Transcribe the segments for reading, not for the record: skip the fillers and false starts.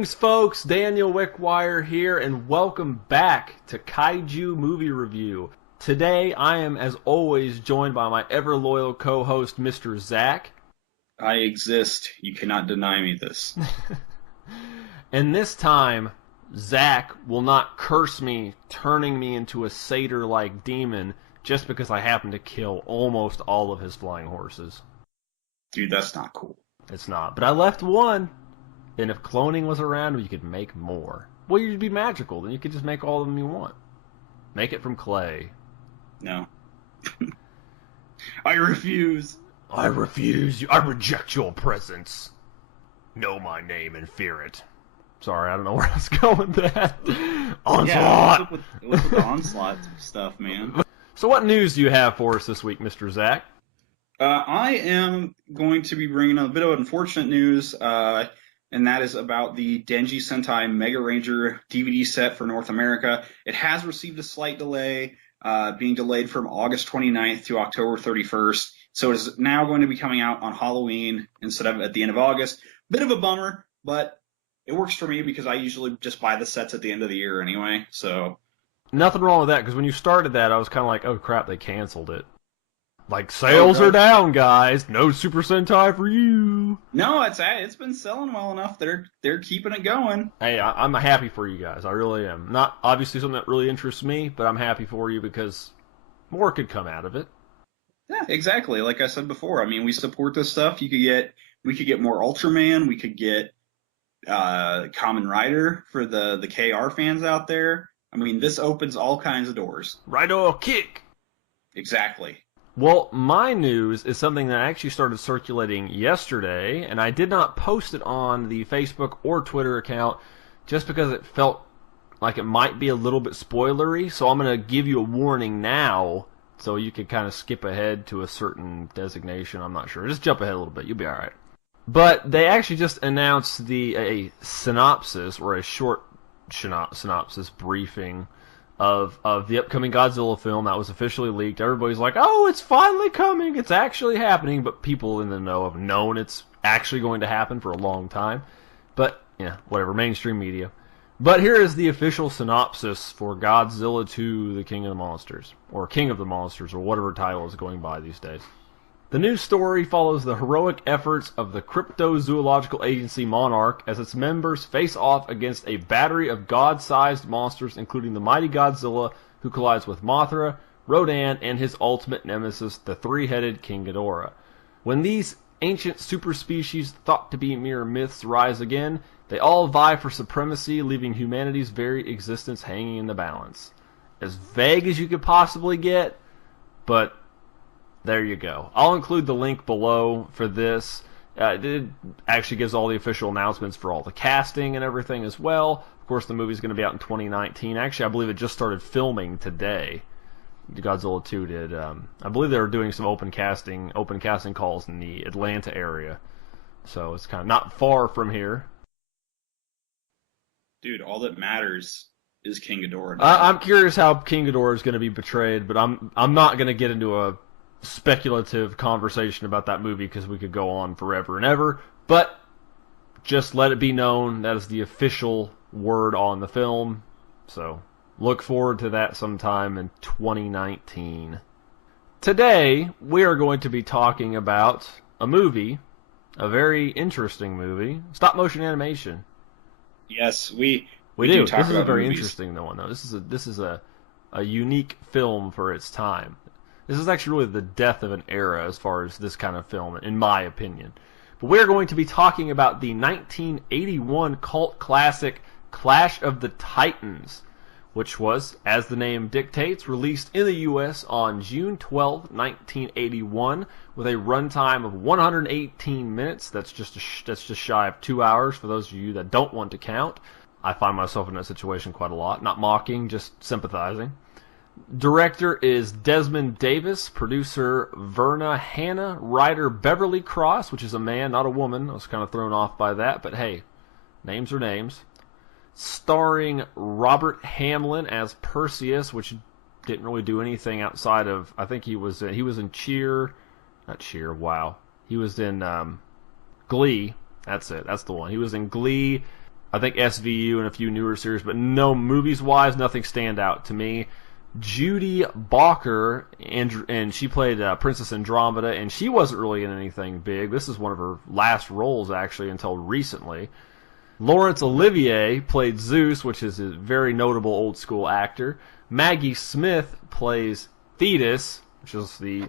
Greetings, folks. Daniel Wickwire here, and welcome back to Kaiju Movie Review. Today, I am, as always, joined by my ever-loyal co-host, Mr. Zach. I exist. You cannot deny me this. And this time, Zach will not curse me, turning me into a satyr-like demon, just because I happen to kill almost all of his flying horses. Dude, that's not cool. It's not. But I left one. And if cloning was around, you could make more. Well, you'd be magical. Then you could just make all of them you want. Make it from clay. No. I refuse. I refuse. I reject your presence. Know my name and fear it. Sorry, I don't know where I was going with that. Onslaught! Yeah, what's with the onslaught stuff, man? So what news do you have for us this week, Mr. Zach? I am going to be bringing a bit of unfortunate news, and that is about the Denji Sentai Mega Ranger DVD set for North America. It has received a slight delay, being delayed from August 29th to October 31st. So it is now going to be coming out on Halloween instead of at the end of August. Bit of a bummer, but it works for me because I usually just buy the sets at the end of the year anyway. So nothing wrong with that, because when you started that, I was kind of like, oh crap, they canceled it. Like, sales are down, guys. No Super Sentai for you. No, it's been selling well enough. They're keeping it going. Hey, I'm happy for you guys. I really am. Not obviously something that really interests me, but I'm happy for you because more could come out of it. Yeah, exactly. Like I said before, I mean, we support this stuff. We could get more Ultraman. We could get Kamen Rider for the KR fans out there. I mean, this opens all kinds of doors. Rider kick. Exactly. Well, my news is something that actually started circulating yesterday, and I did not post it on the Facebook or Twitter account just because it felt like it might be a little bit spoilery, so I'm going to give you a warning now so you can kind of skip ahead to a certain designation. I'm not sure. Just jump ahead a little bit. You'll be all right. But they actually just announced a synopsis, or a short synopsis briefing of the upcoming Godzilla film that was officially leaked. Everybody's like, oh, it's finally coming, it's actually happening, but people in the know have known it's actually going to happen for a long time. But, yeah, whatever, mainstream media. But here is the official synopsis for Godzilla 2, The King of the Monsters, or King of the Monsters, or whatever title is going by these days. The new story follows the heroic efforts of the cryptozoological agency Monarch as its members face off against a battery of god-sized monsters, including the mighty Godzilla, who collides with Mothra, Rodan, and his ultimate nemesis, the three-headed King Ghidorah. When these ancient superspecies, thought to be mere myths, rise again, they all vie for supremacy, leaving humanity's very existence hanging in the balance. As vague as you could possibly get, but there you go. I'll include the link below for this. It actually gives all the official announcements for all the casting and everything as well. Of course, the movie's going to be out in 2019. Actually, I believe it just started filming today. Godzilla 2 did. I believe they were doing some open casting calls in the Atlanta area. So it's kind of not far from here. Dude, all that matters is King Ghidorah. I'm curious how King Ghidorah is going to be portrayed, but I'm not going to get into a speculative conversation about that movie because we could go on forever and ever, but just let it be known that is the official word on the film, so look forward to that sometime in 2019. Today, we are going to be talking about a movie, a very interesting movie, stop-motion animation. Yes, we do. Talk this is a very movies. interesting one, though. This is a unique film for its time. This is actually really the death of an era as far as this kind of film, in my opinion. But we're going to be talking about the 1981 cult classic Clash of the Titans, which was, as the name dictates, released in the U.S. on June 12, 1981, with a runtime of 118 minutes. That's just shy of 2 hours for those of you that don't want to count. I find myself in that situation quite a lot. Not mocking, just sympathizing. Director is Desmond Davis, producer Verna Hanna, writer Beverly Cross, which is a man, not a woman. I was kind of thrown off by that, but hey, names are names. Starring Robert Hamlin as Perseus, which didn't really do anything outside of, I think he was in Cheer, not Cheer, wow. He was in Glee, that's it, that's the one. He was in Glee, I think SVU and a few newer series, but no, movies-wise, nothing stand out to me. Judy Balker, and she played Princess Andromeda, and she wasn't really in anything big. This is one of her last roles, actually, until recently. Laurence Olivier played Zeus, which is a very notable old-school actor. Maggie Smith plays Thetis, which is the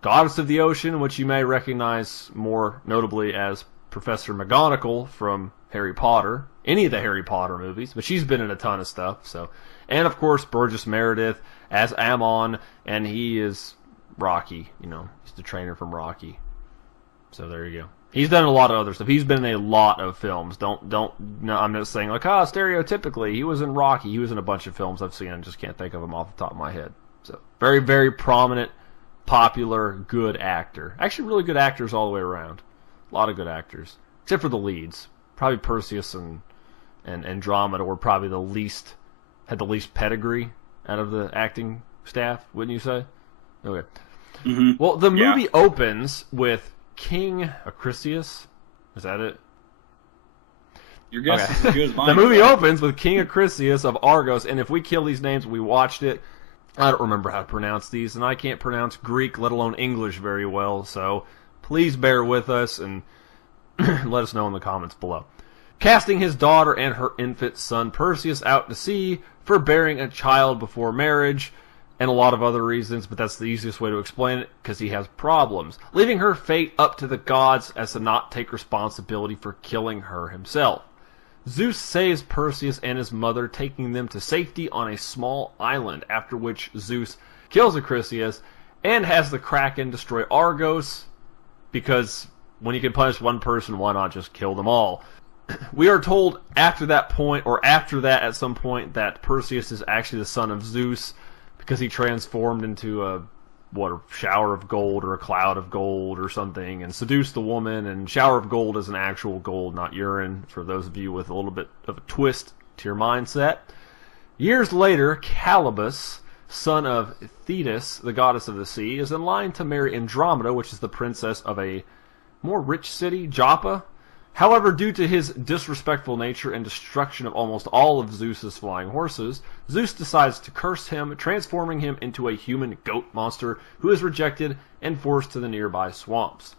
goddess of the ocean, which you may recognize more notably as Professor McGonagall from Harry Potter, any of the Harry Potter movies, but she's been in a ton of stuff. So, and of course Burgess Meredith as Ammon, and he is Rocky. You know, he's the trainer from Rocky. So there you go. He's done a lot of other stuff. He's been in a lot of films. No, I'm not saying like, stereotypically he was in Rocky. He was in a bunch of films I've seen. I just can't think of him off the top of my head. So very, very prominent, popular, good actor. Actually, really good actors all the way around. A lot of good actors, except for the leads. Probably Perseus and Andromeda were probably had the least pedigree out of the acting staff, wouldn't you say? Okay. Mm-hmm. Well, the movie opens with King Acrisius. Is that it? Your guess is as good as mine. The movie opens with King Acrisius of Argos, and if we kill these names, we watched it. I don't remember how to pronounce these, and I can't pronounce Greek, let alone English, very well, so please bear with us and let us know in the comments below. Casting his daughter and her infant son Perseus out to sea for bearing a child before marriage, and a lot of other reasons, but that's the easiest way to explain it, because he has problems. Leaving her fate up to the gods as to not take responsibility for killing her himself. Zeus saves Perseus and his mother, taking them to safety on a small island, after which Zeus kills Acrisius and has the Kraken destroy Argos, because when you can punish one person, why not just kill them all? We are told after that point, or after that at some point, that Perseus is actually the son of Zeus, because he transformed into a shower of gold or a cloud of gold or something, and seduced the woman. And shower of gold is an actual gold, not urine, for those of you with a little bit of a twist to your mindset. Years later, Calibus, son of Thetis, the goddess of the sea, is in line to marry Andromeda, which is the princess of a more rich city, Joppa. However, due to his disrespectful nature and destruction of almost all of Zeus's flying horses, Zeus decides to curse him, transforming him into a human goat monster who is rejected and forced to the nearby swamps.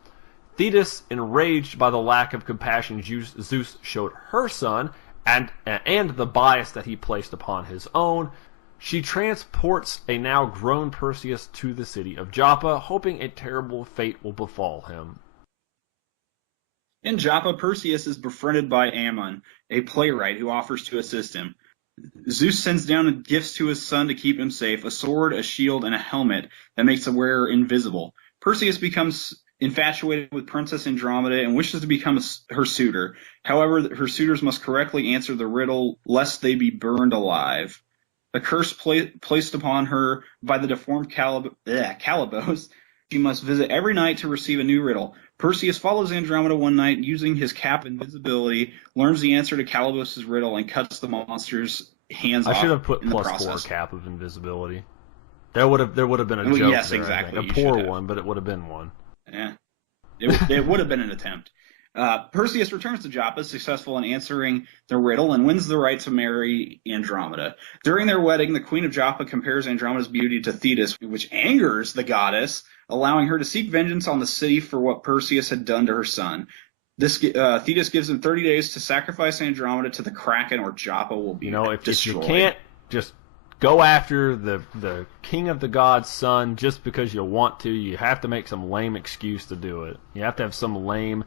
Thetis, enraged by the lack of compassion Zeus showed her son, and the bias that he placed upon his own, she transports a now grown Perseus to the city of Joppa, hoping a terrible fate will befall him. In Joppa, Perseus is befriended by Ammon, a playwright who offers to assist him. Zeus sends down gifts to his son to keep him safe, a sword, a shield, and a helmet that makes the wearer invisible. Perseus becomes infatuated with Princess Andromeda and wishes to become her suitor. However, her suitors must correctly answer the riddle, lest they be burned alive. A curse placed upon her by the deformed Calibos, she must visit every night to receive a new riddle. Perseus follows Andromeda one night, using his cap invisibility, learns the answer to Calibos' riddle, and cuts the monster's hands off. I should have put +4 cap of invisibility. There would have been a joke yes, there, exactly. A poor one, but it would have been one. Yeah, it would have been an attempt. Perseus returns to Joppa, successful in answering the riddle, and wins the right to marry Andromeda. During their wedding, the Queen of Joppa compares Andromeda's beauty to Thetis, which angers the goddess, allowing her to seek vengeance on the city for what Perseus had done to her son. Thetis gives him 30 days to sacrifice Andromeda to the Kraken, or Joppa will be destroyed. If you can't just go after the king of the gods' son just because you want to, you have to make some lame excuse to do it. You have to have some lame...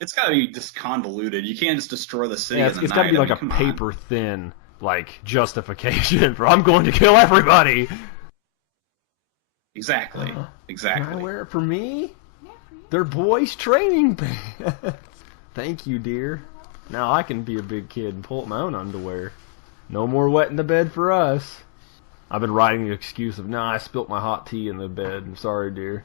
It's got to be just convoluted. You can't just destroy the city. Yeah, it's got to be like a paper-thin justification for I'm going to kill everybody. Exactly. Exactly. Can I wear it for me? Yeah, for you. They're boys' training pants. Thank you, dear. Now I can be a big kid and pull up my own underwear. No more wet in the bed for us. I've been writing the excuse of, I spilt my hot tea in the bed. I'm sorry, dear.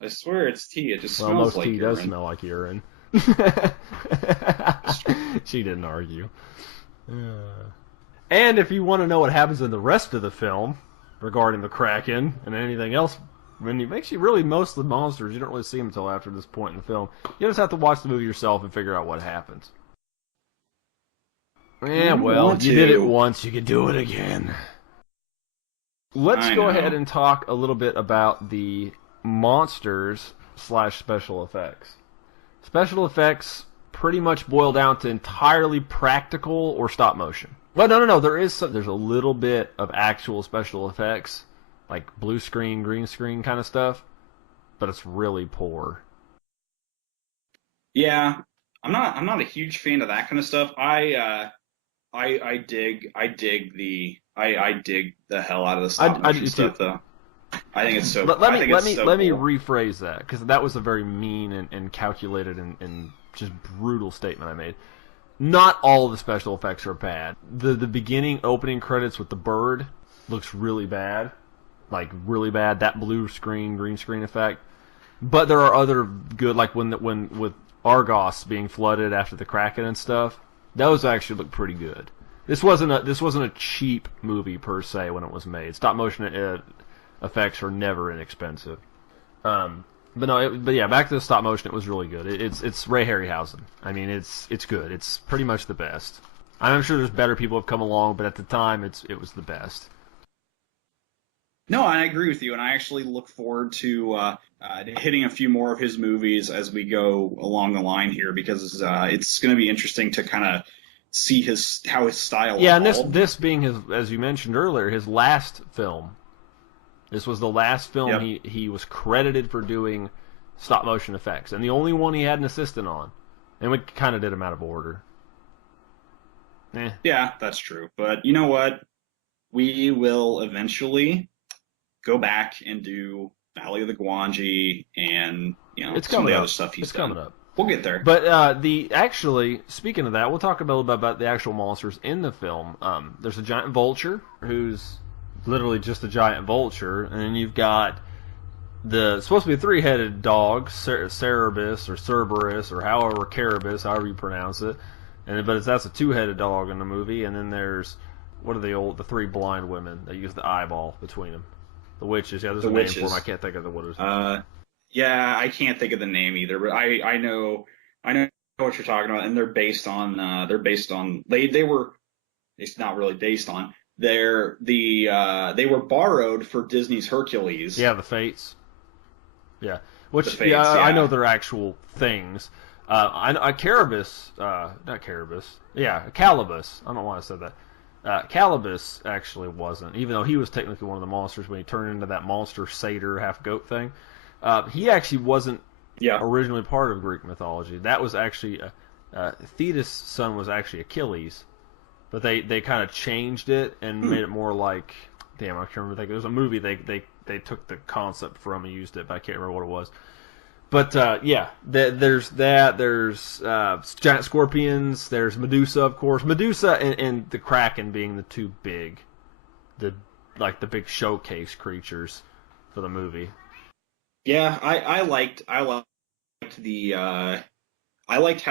I swear it's tea. It just smells most like tea urine. Does smell like urine. She didn't argue. And if you want to know what happens in the rest of the film regarding the Kraken and anything else When he makes you really most of the monsters, you don't really see them until after this point in the film. You just have to watch the movie yourself and figure out what happens. Yeah, well, you did it once, you can do it again. Let's go ahead and talk a little bit about the monsters / special effects. Special effects pretty much boil down to entirely practical or stop motion. Well, no. There's a little bit of actual special effects, like blue screen, green screen kind of stuff, but it's really poor. Yeah, I'm not a huge fan of that kind of stuff. I dig the hell out of the stop motion stuff though. I think it's so. Let me rephrase that, because that was a very mean and calculated and just brutal statement I made. Not all of the special effects are bad. The beginning opening credits with the bird looks really bad, like really bad. That blue screen, green screen effect. But there are other good, like when with Argos being flooded after the Kraken and stuff. Those actually look pretty good. This wasn't a cheap movie per se when it was made. Stop motion effects are never inexpensive. But yeah, back to the stop motion. It was really good. It's Ray Harryhausen. I mean, it's good. It's pretty much the best. I'm sure there's better people have come along, but at the time, it was the best. No, I agree with you, and I actually look forward to hitting a few more of his movies as we go along the line here, because it's going to be interesting to kind of see how his style. Yeah, evolved. And this being his, as you mentioned earlier, his last film. This was the last film he was credited for doing stop motion effects, and the only one he had an assistant on. And we kind of did them out of order. Yeah, that's true. But you know what? We will eventually go back and do Valley of the Gwangi and some of the other stuff he's done. Coming up. We'll get there. But speaking of that, we'll talk a little bit about the actual monsters in the film. There's a giant vulture who's literally just a giant vulture, and then you've got supposed to be a three-headed dog, Cerberus or Cerberus or Carabus, however you pronounce it. But that's a two-headed dog in the movie. And then there's the three blind women that use the eyeball between them. The witches. Yeah, there's a name for them. I can't think of what it is. Yeah, I can't think of the name either. But I know what you're talking about, and they're based on. They were. It's not really based on. They were borrowed for Disney's Hercules. Yeah, the Fates. Yeah, I know they're actual things. Carabus, not Carabus. Yeah, Calibus. I don't know why I said that. Calibus actually wasn't, even though he was technically one of the monsters when he turned into that monster satyr half goat thing. He actually wasn't originally part of Greek mythology. That was actually Thetis' son was actually Achilles. But they kind of changed it and made it more like, I can't remember. There was a movie they took the concept from and used it, but I can't remember what it was. But there's that. There's giant scorpions. There's Medusa, of course. Medusa and the Kraken being the two big, the big showcase creatures for the movie. Yeah, I liked how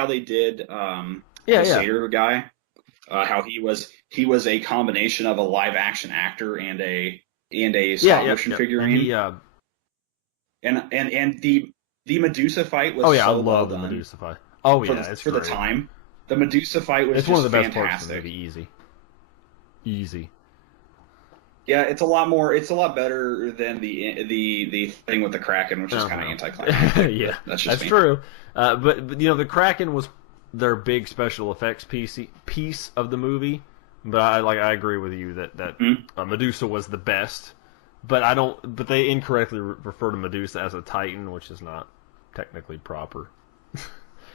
they did the satyr guy. How he was a combination of a live action actor and a stop motion figurine. And the Medusa fight was I love the Medusa fight. Oh yeah, for the time. The Medusa fight was one of the best fantastic. parts of the movie. Easy. Yeah, it's a lot better than the thing with the Kraken, which is kind of anticlimactic. Yeah, that's true. But the Kraken was their big special effects piece of the movie, but I agree with you that Medusa was the best, but they incorrectly refer to Medusa as a Titan, which is not technically proper.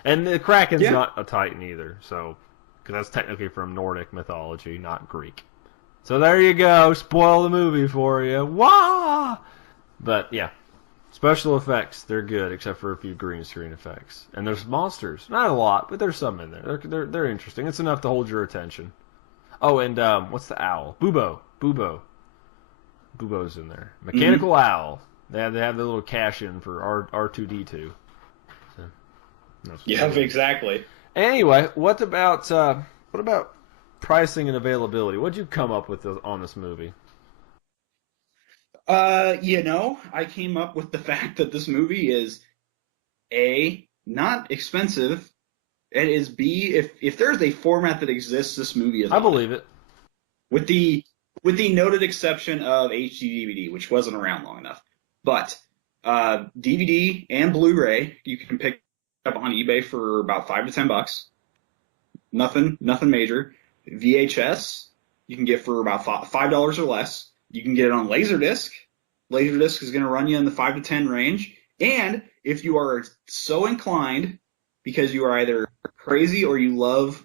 And the Kraken's not a Titan either, so because that's technically from Nordic mythology, not Greek. So there you go, spoil the movie for you. Wah! But yeah. Special effects, they're good, except for a few green screen effects. And there's monsters. Not a lot, but there's some in there. They're interesting. It's enough to hold your attention. Oh, and what's the owl? Bubo. Bubo's in there. Mechanical owl. They have the little cash-in for R2-D2. So, exactly. Anyway, what about pricing and availability? What'd you come up with on this movie? I came up with the fact that this movie is A, not expensive, and is B, if there's a format that exists, this movie is I on it. believe it. With the noted exception of HD DVD, which wasn't around long enough. But DVD and Blu-ray you can pick up on eBay for about $5 to $10. Nothing major. VHS you can get for about $5 or less. You can get it on Laserdisc. Laserdisc is going to run you in the 5 to 10 range. And if you are so inclined, because you are either crazy or you love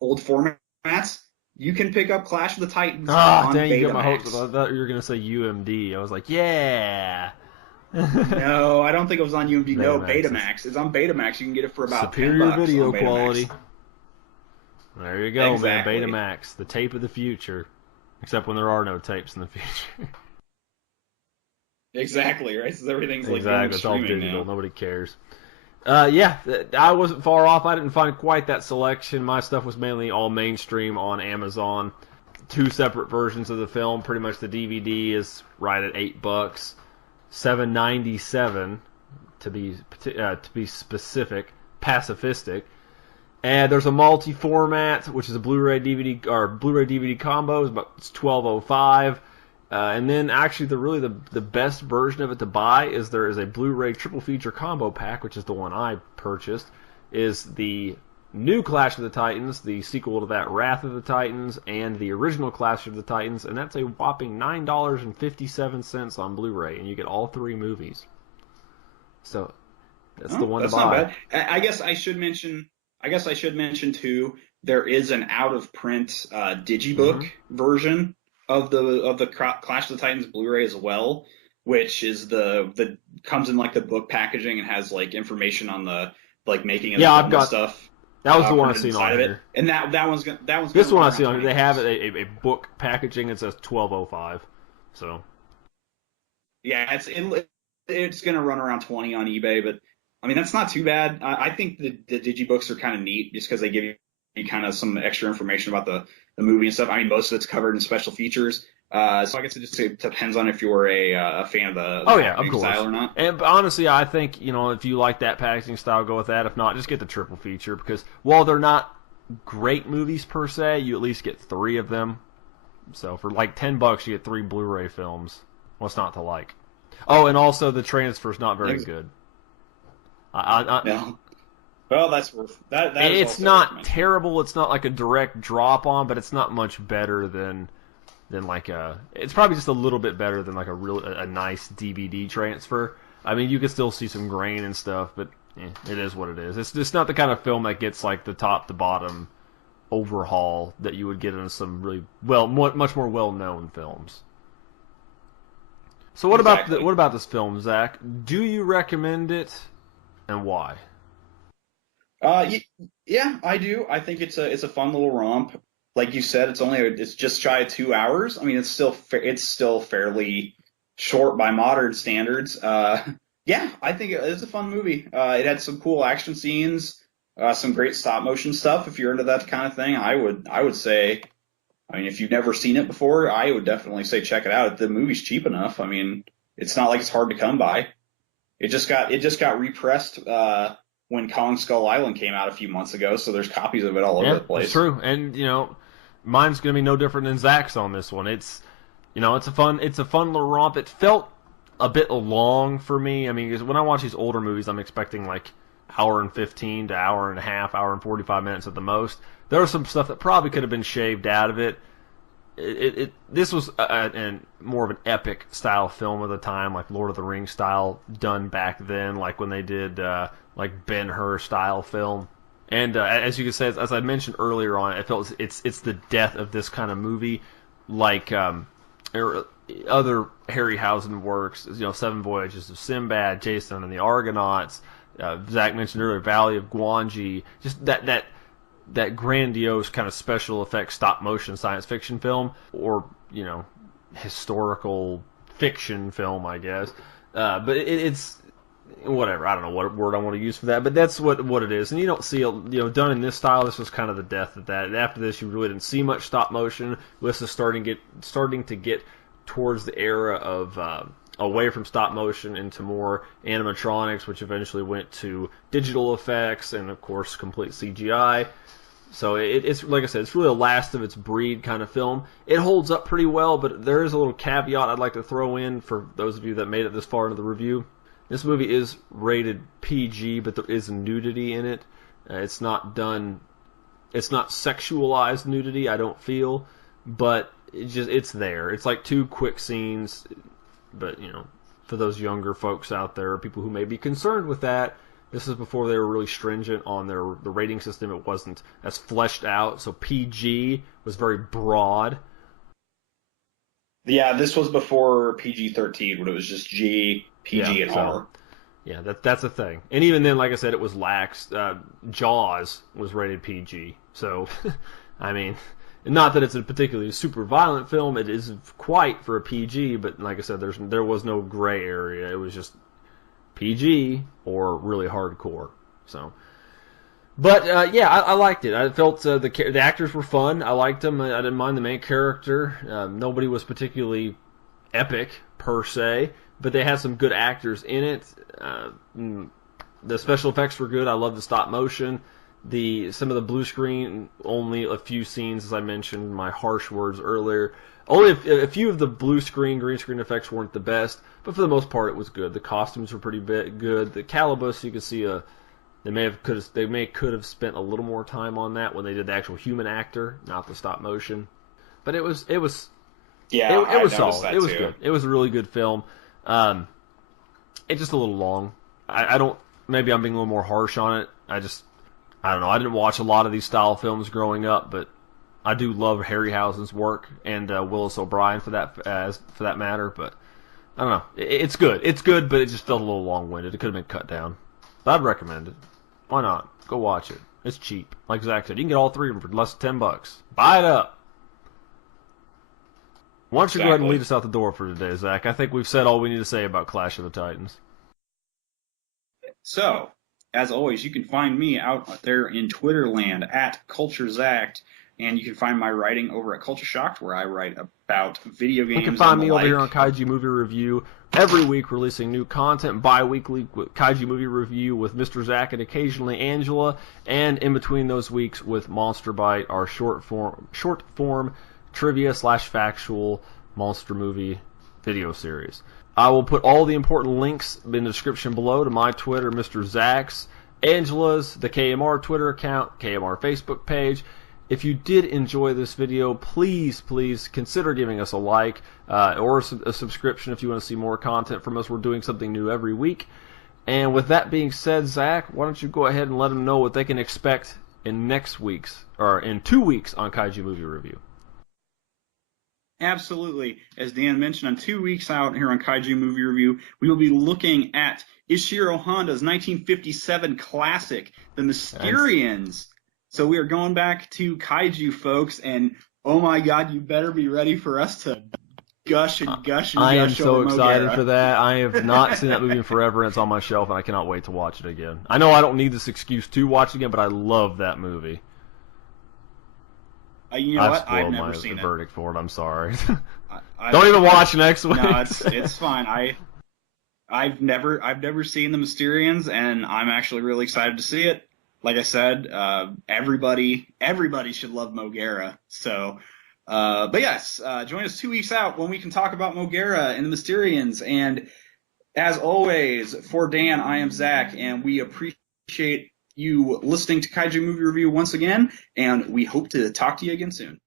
old formats, you can pick up Clash of the Titans on dang, you got Betamax. my hopes up. I thought you were going to say UMD. I was like, yeah. No, I don't think it was on UMD. No, Betamax. Betamax. It's on Betamax. You can get it for about Superior $10 video on Betamax. quality. There you go, Exactly. man. Betamax, the tape of the future. Except when there are no tapes in the future. Exactly, right? So everything's like Exactly, it's all streaming digital. now. Nobody cares. Yeah, I wasn't far off. I didn't find quite that selection. My stuff was mainly all mainstream on Amazon. 2 separate versions of the film. Pretty much the DVD is right at $8, $7.97 to be specific, pacifistic. And there's a multi-format, which is a Blu-ray DVD or Blu-ray DVD combo. It's $12.05. And then actually the best version of it to buy is there is a Blu-ray triple feature combo pack, which is the one I purchased, is the new Clash of the Titans, the sequel to that Wrath of the Titans, and the original Clash of the Titans, and that's a whopping $9.57 on Blu-ray, and you get all 3 movies. So that's the one to buy. Not bad. I guess I should mention too, there is an out of print digibook version of the Clash of the Titans Blu-ray as well, which is the comes in like the book packaging and has like information on the like making of the I've got stuff. That was the one I seen on here. And that one's this one I see on here. They have a book packaging. It says $12.05. So yeah, it's gonna run around 20 on eBay, but I mean that's not too bad. I think the digibooks are kind of neat just because they give you kind of some extra information about the movie and stuff. I mean most of it's covered in special features. So I guess it depends on if you're a fan of the packaging style or not. But honestly, I think if you like that packaging style, go with that. If not, just get the triple feature because while they're not great movies per se, you at least get 3 of them. So for like $10, you get 3 Blu-ray films. What's not to like? Oh, and also the transfer's not very good. No. Well, that's worth that. It's not terrible. It's not like a direct drop on, but it's not much better than like it's probably just a little bit better than like a nice DVD transfer. I mean, you can still see some grain and stuff, but it is what it is. It's just not the kind of film that gets like the top to bottom overhaul that you would get in some really much more well-known films. So what about this film, Zach? Do you recommend it, and why? Yeah, I do. I think it's a fun little romp. Like you said, it's just shy of 2 hours. I mean, it's still fairly short by modern standards. Yeah, I think it's a fun movie. It had some cool action scenes, some great stop motion stuff. If you're into that kind of thing, I would say. I mean, if you've never seen it before, I would definitely say check it out. The movie's cheap enough. I mean, it's not like it's hard to come by. It just got repressed when Kong Skull Island came out a few months ago, so there's copies of it all over the place. It's true, and mine's gonna be no different than Zach's on this one. It's it's a fun little romp. It felt a bit long for me. I mean, because when I watch these older movies, I'm expecting like hour and 15 to hour and a half, hour and 45 minutes at the most. There was some stuff that probably could have been shaved out of it. This was more of an epic style film of the time, like Lord of the Rings style, done back then, like when they did like Ben-Hur style film. And as you can say, as I mentioned earlier on, I felt it's the death of this kind of movie, like other Harryhausen works. 7 Voyages of Sinbad, Jason and the Argonauts. Zach mentioned earlier, Valley of Gwangi. Just that grandiose kind of special effects stop motion science fiction film, or historical fiction film, I guess. But it's whatever. I don't know what word I want to use for that, but that's what it is. And you don't see it, done in this style. This was kind of the death of that. And after this, you really didn't see much stop motion. This is starting to get towards the era of away from stop motion into more animatronics, which eventually went to digital effects and, of course, complete CGI. So it's like I said, it's really a last of its breed kind of film. It holds up pretty well, but there is a little caveat I'd like to throw in for those of you that made it this far into the review. This movie is rated PG, but there is nudity in it. It's not sexualized nudity, I don't feel, but it's there. It's like 2 quick scenes, but for those younger folks out there, people who may be concerned with that, this is before they were really stringent on the rating system. It wasn't as fleshed out, so PG was very broad. Yeah, this was before PG-13, when it was just G, PG, and R. Yeah, that's a thing. And even then, like I said, it was lax. Jaws was rated PG. So, I mean, not that it's a particularly super violent film. It is quite for a PG, but like I said, there was no gray area. It was just PG or really hardcore. So, but I liked it. I felt the actors were fun. I liked them. I didn't mind the main character. Nobody was particularly epic per se, but they had some good actors in it. The special effects were good. I love the stop motion. Some of the blue screen, only a few scenes, as I mentioned my harsh words earlier. Only a few of the blue screen, green screen effects weren't the best, but for the most part it was good. The costumes were pretty good. The Calabus, you could see they could have spent a little more time on that when they did the actual human actor, not the stop motion. But it was solid. It was good. It was a really good film. It's just a little long. I don't. Maybe I'm being a little more harsh on it. I don't know. I didn't watch a lot of these style films growing up, but I do love Harryhausen's work and Willis O'Brien for that matter. But I don't know. It's good. It's good, but it just felt a little long-winded. It could have been cut down. But I'd recommend it. Why not? Go watch it. It's cheap. Like Zach said, you can get all 3 of them for less than $10. Buy it up. Why don't you go ahead and lead us out the door for today, Zach? I think we've said all we need to say about Clash of the Titans. So, as always, you can find me out there in Twitter land at CultureZacked, and you can find my writing over at Culture Shocked, where I write about video games. You can find me over here on Kaiju Movie Review every week, releasing new content, bi-weekly Kaiju Movie Review with Mr. Zach and occasionally Angela, and in between those weeks with Monster Bite, our short form trivia / factual monster movie video series. I will put all the important links in the description below to my Twitter, Mr. Zach's, Angela's, the KMR Twitter account, KMR Facebook page. If you did enjoy this video, please consider giving us a like or a subscription if you want to see more content from us. We're doing something new every week. And with that being said, Zach, why don't you go ahead and let them know what they can expect in 2 weeks on Kaiju Movie Review. Absolutely. As Dan mentioned, on 2 weeks out here on Kaiju Movie Review, we will be looking at Ishiro Honda's 1957 classic, The Mysterians. Nice. So we are going back to Kaiju, folks, and oh my God, you better be ready for us to gush and gush and gush. I am so excited Mogera. for that. I have not seen that movie in forever, and it's on my shelf, and I cannot wait to watch it again. I know I don't need this excuse to watch it again, but I love that movie. You know what? I've never seen it. Verdict for it. I'm sorry. Don't even watch next week. No, it's fine. I've never seen The Mysterians, and I'm actually really excited to see it. Like I said, everybody should love Mogera. So, but yes, join us 2 weeks out when we can talk about Mogera and The Mysterians. And as always, for Dan, I am Zach, and we appreciate you listening to Kaiju Movie Review once again, and we hope to talk to you again soon.